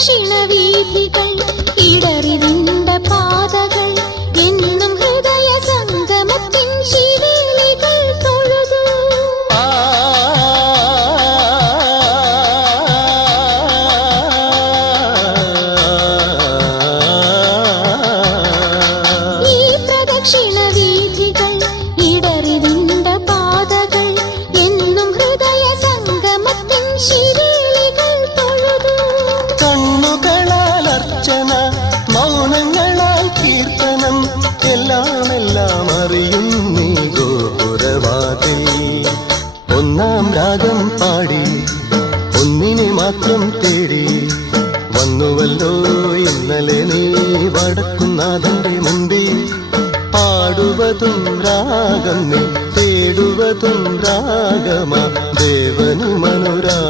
പ്രദക്ഷിണവീഥികൾ ഇടറിവിണ്ട പാതകൾ എന്നും ഹൃദയ സംഗമത്തിൻ ശിവേലികൾ തൊഴുതു. ഈ പ്രദക്ഷിണവീഥികൾ ഇടറിവിണ്ട പാതകൾ എന്നും ഹൃദയ സംഗമത്തിൻ ശിവേലികൾ തൊഴുതു. കണ്ണുകളാൽ അർച്ചന, മൗനങ്ങളാൽ കീർത്തനം, എല്ലാം അറിയും നീ ഗോപുരവാതിൽ. ഒന്നാം രാഗം പാടി ഒന്നിനെ മാത്രം തേടി വന്നുവല്ലോ ഇന്നലെ നീ വടക്കുന്നാഥന്റെ മുമ്പിൽ. പാടുവതും രാഗം നീ, തേടുവതും രാഗമാ ദേവന് മനുരാഗിയാമമ്പല